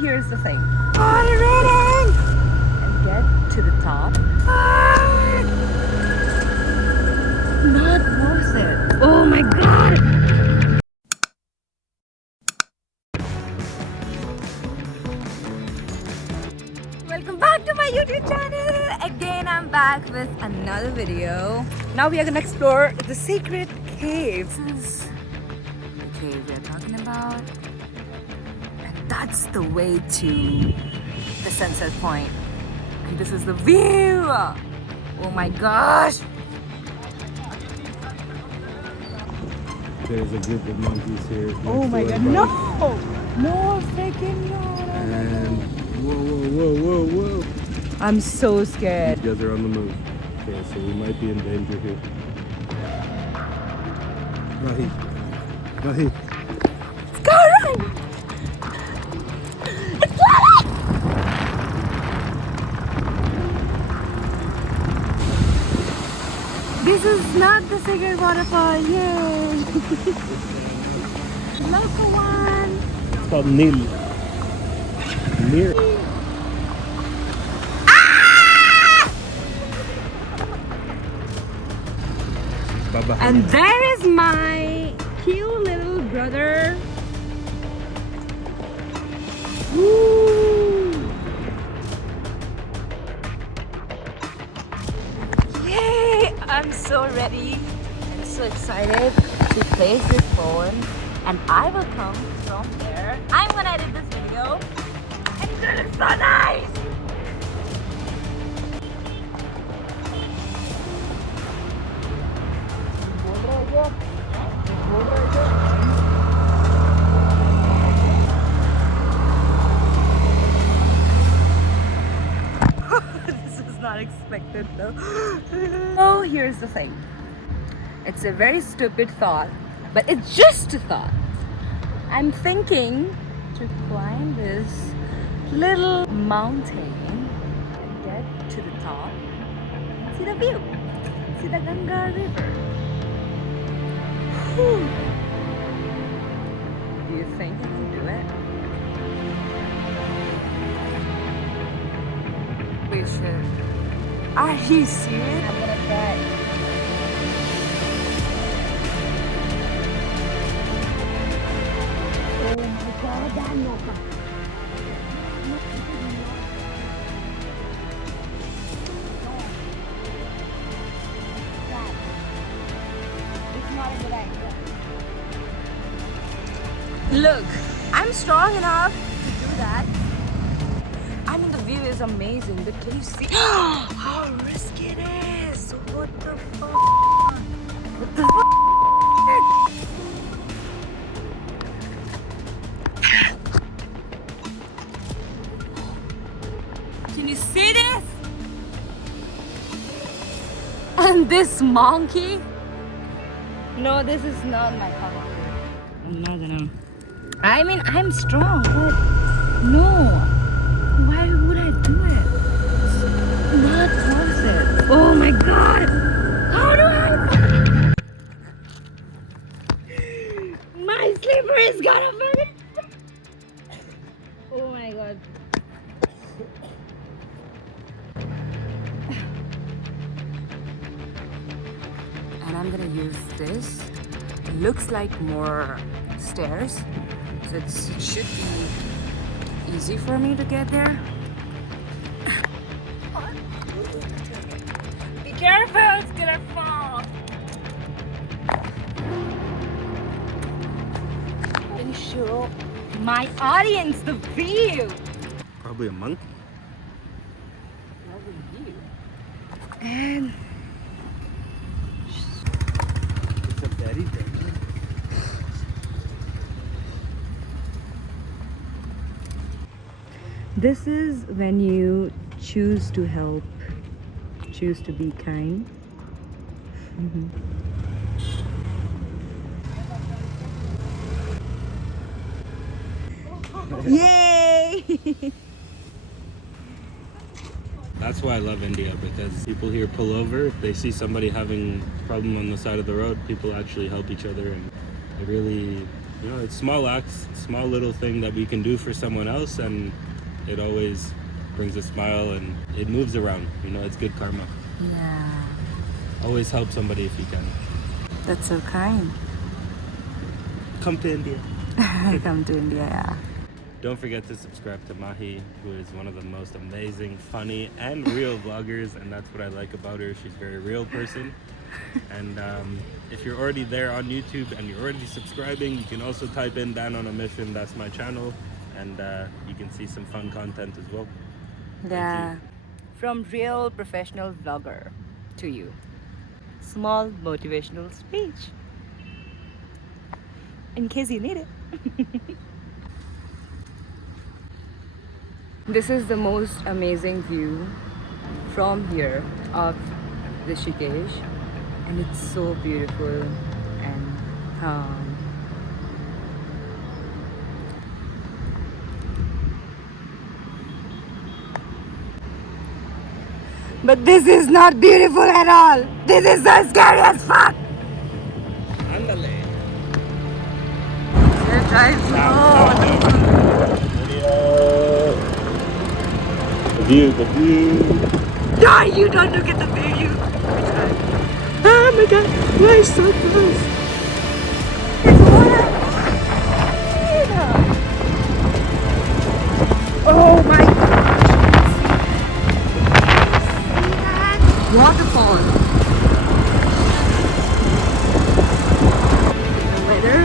here's the thing. And get to the top. Not worth it. Oh my god! Welcome back to my YouTube channel. Again, I'm back with another video. Now we are gonna explore the secret cave. This is the cave we are talking about. And that's the way to the sunset point. And this is the view. Oh my gosh. There's a group of monkeys here. Oh my god, no! No freaking god. And whoa. I'm so scared. These guys are on the move. Okay, so we might be in danger here. Rahi. It's going! It's going! This is not the secret waterfall, yay! Local one! It's called Nil. Near. Baba. And there is my cute little brother. Woo! Yay! I'm so ready. I'm so excited to place this phone. And I will come from there. I'm gonna edit this video. And it's gonna be so nice! This is not expected though. Oh, here's the thing. It's a very stupid thought, but it's just a thought. I'm thinking to climb this little mountain and get to the top and see the view. See the Ganga River. Whew. Do you think I can do it? We should. Are you serious? I'm gonna try. Oh my god, I know. It's not a good idea. Look, I'm strong enough to do that. I mean, the view is amazing. But can you see how risky it is? What the fuck? What the fuck? Can you see this? And this monkey? No, this is not my color. I'm not gonna. I mean, I'm strong, but no. Why would I do it? It's not worth it. Oh my god! How do I? My slipper is gonna fit. Oh my god. And I'm gonna use this. It looks like more stairs, so it should be easy for me to get there. Be careful, it's gonna fall. Let me show my audience the view. Probably a monkey. And It's a very dangerous. this is when you choose to help, choose to be kind. Yay! That's why I love India, because people here pull over. If they see somebody having a problem on the side of the road, people actually help each other, and it really You know, it's small acts, small little thing that we can do for someone else, and it always brings a smile and it moves around. You know, it's good karma. Yeah. Always help somebody if you can. That's so kind. Come to India. Come to India, yeah. Don't forget to subscribe to Mahi, who is one of the most amazing, funny, and real vloggers, and that's what I like about her. She's a very real person. And if you're already there on YouTube and you're already subscribing, you can also type in Dan on a Mission. That's my channel, and you can see some fun content as well. Yeah. From real professional vlogger to you. Small motivational speech. In case you need it. This is the most amazing view from here of Rishikesh, and it's so beautiful and calm. But this is not beautiful at all. This is so scary as fuck. Andale. Drive slow. The view. No, you don't look at the view. Oh my god, we're so close. It's water. Oh my gosh. See that? Waterfall. The weather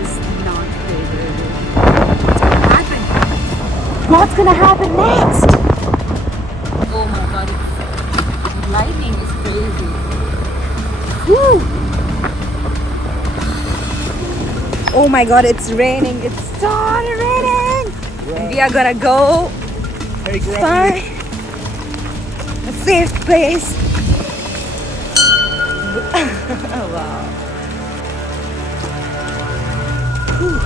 is not favorable. What's gonna happen next? Oh my god, lightning is crazy. Woo! Oh my god, it's raining. It started raining. And we are gonna go find a safe place. Oh wow. Whew.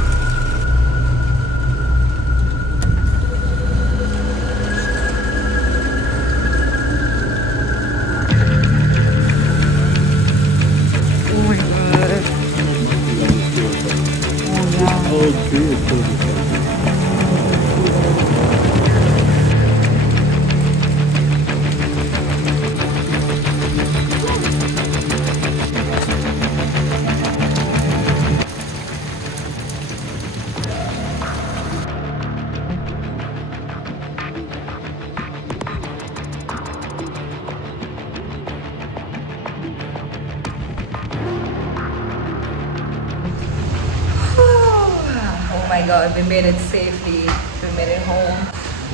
Oh my god, we made it safely. We made it home.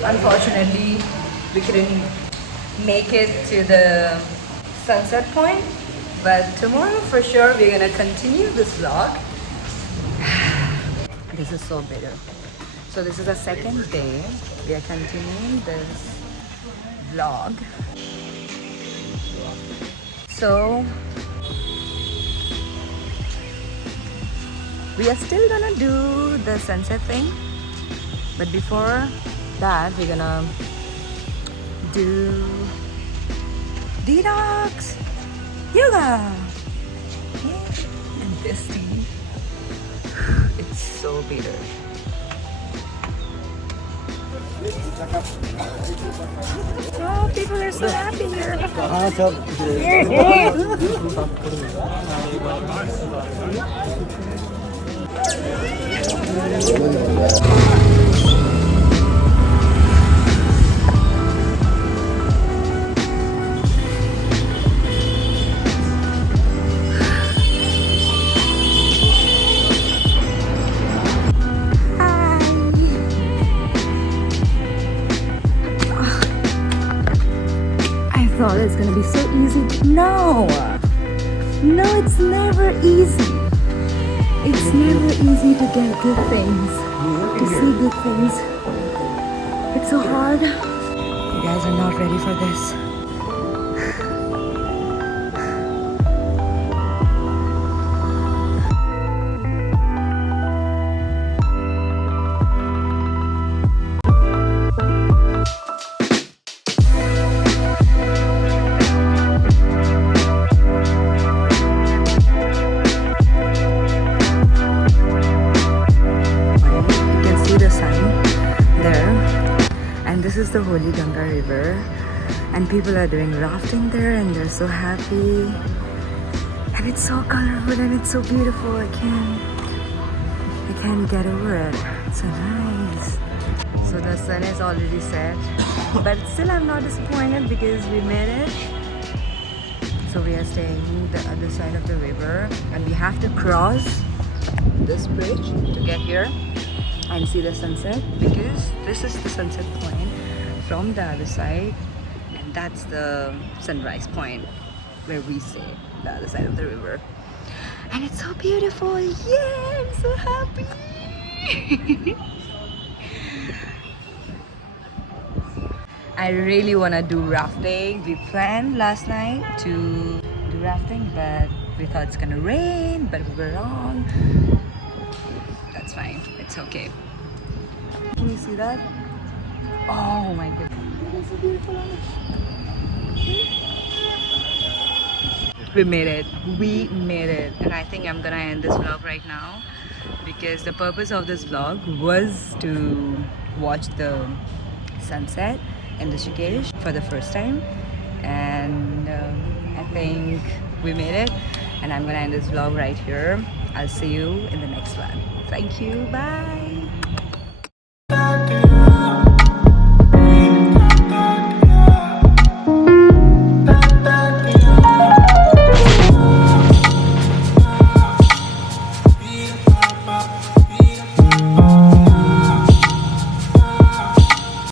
Unfortunately, we couldn't make it to the sunset point, but tomorrow for sure we're gonna continue this vlog. This is so bitter. So this is the second day. We are continuing this vlog. So we are still gonna do the sunset thing, but before that we're gonna do detox yoga. Yeah. And this thing, it's so bitter. Oh, people are so happy here. I thought it's gonna be so easy. No, it's never easy. It's never easy to get good things, to see good things. It's so hard. You guys are not ready for this. this is the Holy Ganga River, and people are doing rafting there, and they're so happy. And it's so colorful and it's so beautiful. I can't get over it. It's so nice. So the sun is already set, but still I'm not disappointed because we made it. So we are staying the other side of the river, and we have to cross this bridge to get here and see the sunset, because this is the sunset point from the other side, and that's the sunrise point where we stay, the other side of the river. And it's so beautiful. Yeah, I'm so happy. I really want to do rafting. We planned last night to do rafting, but we thought it's gonna rain, but we were wrong. That's fine, it's okay. Can you see that? Oh my goodness, it's so beautiful. We made it. We made it. And I think I'm gonna end this vlog right now, because the purpose of this vlog was to watch the sunset in Rishikesh for the first time. And I think we made it. And I'm gonna end this vlog right here. I'll see you in the next one. Thank you. Bye.